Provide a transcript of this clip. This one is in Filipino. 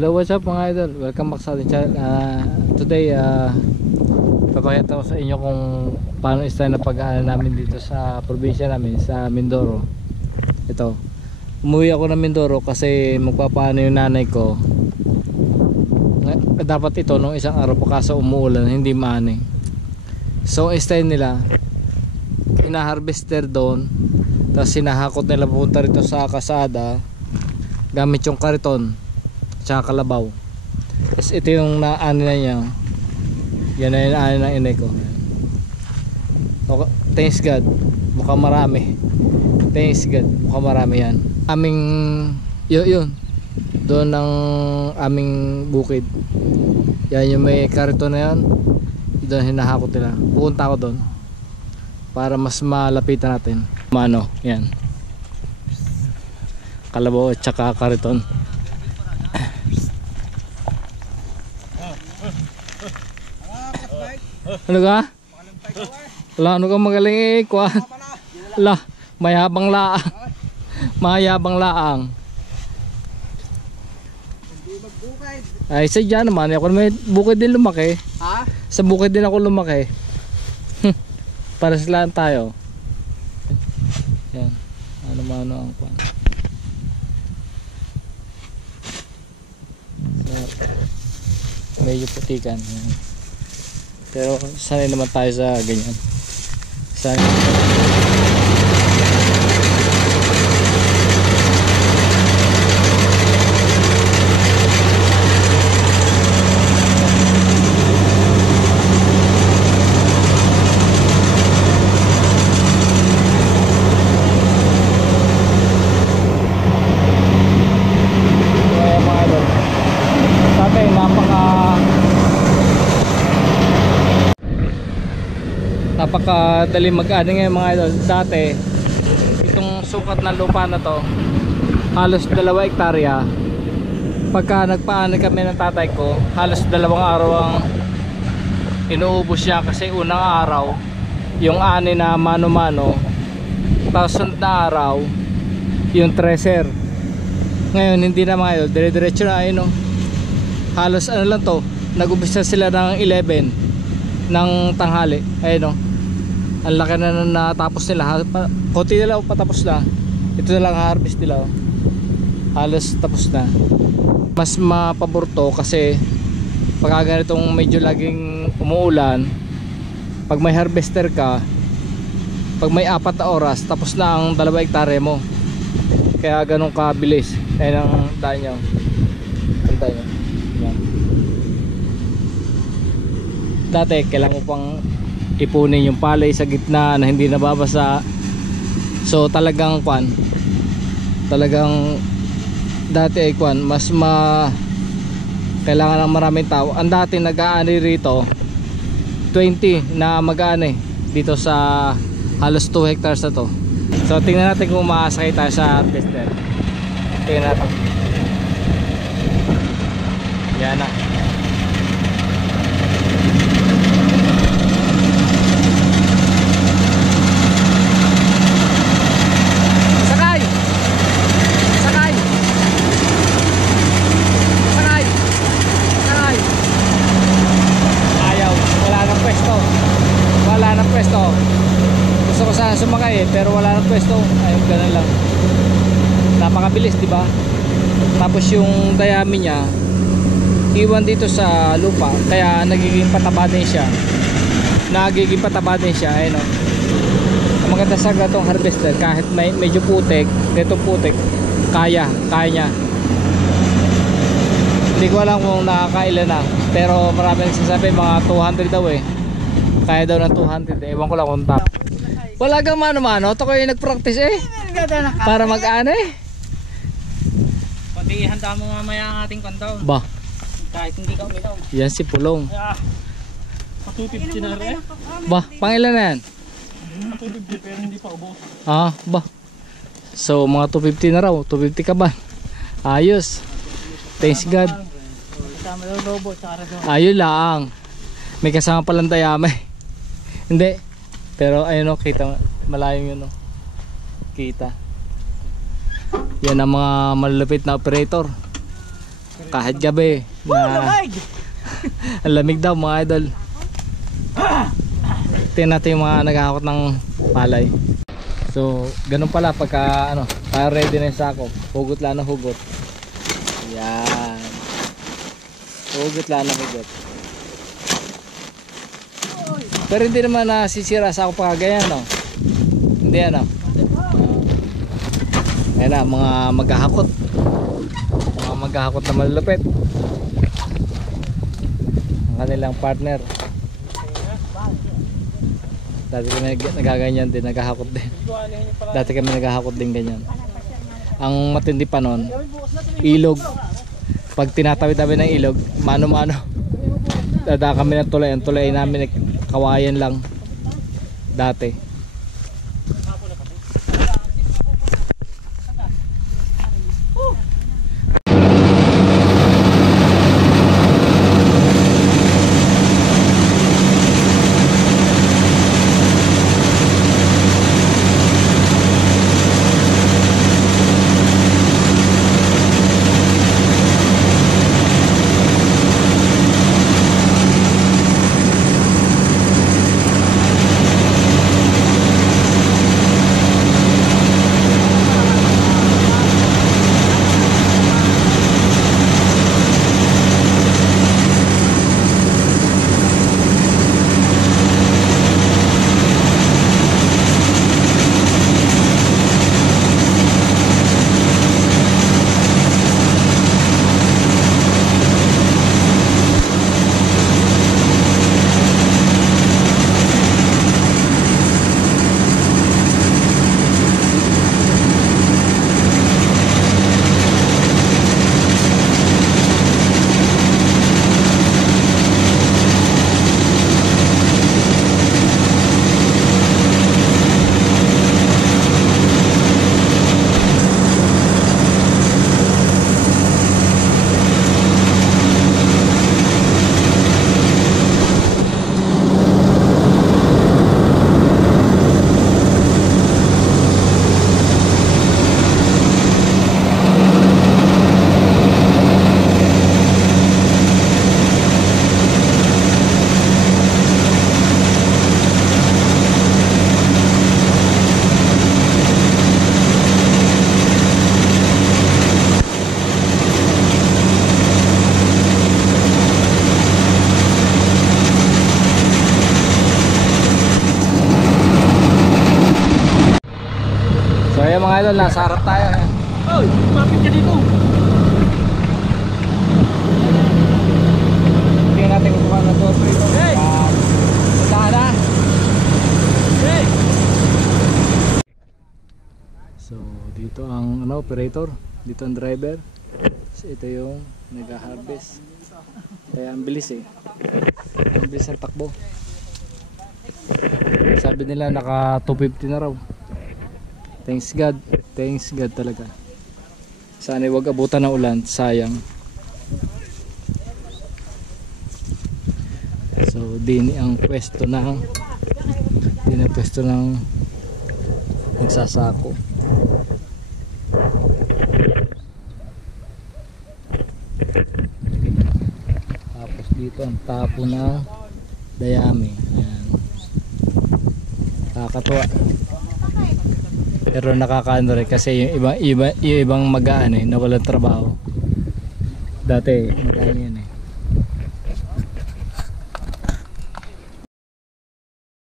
Hello, what's up mga idol? Welcome back sa ating channel. Today, papakita ko sa inyo kung paano style na pag-aaral namin dito sa probinsya namin, sa Mindoro. Ito, umuwi ako ng Mindoro kasi magpapaano yung nanay ko. Dapat ito nung isang araw pa kaso umuulan, hindi maani. So, style nila, hina-harvester doon, tapos hinahakot nila pupunta rito sa kasada gamit yung kariton tsaka kalabaw. Tapos ito yung naano na niya, yan na yung naano ng inay ko. Okay, thanks God, mukhang marami. Thanks God, mukhang marami yan. Aming yun doon ng aming bukid, yan yung may kariton na yan, doon hinahakot nila. Pupunta ako doon para mas malapitan natin mano, yan kalabaw at saka kariton. Ano ka? Wala, ano ka magaling eh kwa? La, mayabang laang. Mayabang laang. Ay sadya naman, ako may bukid din lumaki. Ha? Sa bukid din ako lumaki. Para silaan tayo. Yan. Ano ang kwan. Medyo putikan. Yan. Pero sanay naman tayo sa ganyan. Sanay. Napakadali mag-ano ngayon mga idol. Dati itong sukat ng lupa na to halos 2 hektarya. Pagka nagpaano kami ng tatay ko, halos 2 araw ang inuubos siya kasi unang araw yung ani na mano-mano, tapos sunod na araw yung treasure. Ngayon hindi na mga idol, dire-diretso na ayun, no? Halos ano lang to, nag-umpisa sila ng 11 ng tanghali, ayun, no? Ang laki na natapos nila. Konti nila patapos na. Ito na lang harvest nila. Halos tapos na. Mas mapabor to kasi pag ganitong medyo laging umuulan, pag may harvester ka, pag may 4 na oras tapos na ang 2 hektarya mo. Kaya ganun kabilis. Ayan ang daan nyo. Ang daan nyo. Yan. Dati kailangan mo pang ipunin yung palay sa gitna na hindi nababasa. So talagang talagang dati ay mas kailangan ng maraming tao. Ang dati nag-aani rito 20 na mag-aani dito sa halos 2 hectares na to. So tingnan natin kung makasakay tayo sa harvester. Tingnan natin. Yan na. Gusto ko sana sumakay pero wala nang pwesto. Ayun, ganun lang. Napakabilis, di ba? Tapos yung dayami niya iwan dito sa lupa, kaya nagiging pataba din siya. Ayun, no? Ang maganda sa gatong harvester, kahit may medyo putik, netong putik, kaya niya. Hindi ko alam kung nakakailan na, pero marami nagsasabi mga 200 daw eh. Kaya daw ng 200, ewan ko lang kung tap. Wala kang mano-mano, ito kayo nag-practice eh. Para mag-ano eh. Pati handa mo mamaya ang ating kantaw. Ba? Kahit hindi ka uminom. Yan si Pulong. Pa 250 na rin. Ba, pangilan na yan? 250 pero hindi pa ubos. Ah, ba. So mga 250 na raw, 250 ka ba? Ayos. Thanks God. Kasama daw lobo, tsara daw. Ayun lang. May kasama palang dayamay. Hindi. Pero ayun o, kita malayong yun o. Kita. Yan ang mga malulupit na operator. kahit gabi na ang lamig daw mga idol. Tingnan natin yung mga naghahakot ng palay. So ganun pala pagka ano, para ready na yung sako, hugot lang ng hugot. Yan, hugot lang ng hugot. Pero hindi naman nasisira sa ako pagka ganyan, no? Hindi ano. Ayan na, mga maghahakot. Mga maghahakot na malulupit. Ang kanilang partner. Dati kami nagaganyan din, naghahakot din. Dati kami naghahakot din ganyan. Ang matindi pa nun, ilog. Pag tinatawid-tawid ng ilog, mano-mano. Dada kami ng tulay. Ang tulay namin kawayan lang. Dati. So ayan mga idol, nasa harap tayo. Oy, lumapit ka dito. Hindi natin kukuha na ito. Hey! Puntahan na. Hey! So dito ang operator, dito ang driver. So, ito yung nag-harvest. Kaya ang bilis eh. Ang bilis ang takbo. Sabi nila naka 250 na raw. Thanks God talaga. Sana wag abutan ng ulan, sayang. So din ang pwesto ng nagsasako. Tapos dito ang tapo ng dayami. Ayan. Nakakatuwa. Pero nakakaano rin kasi yung ibang magaan eh, nawalan trabaho. Dati magaan yan eh.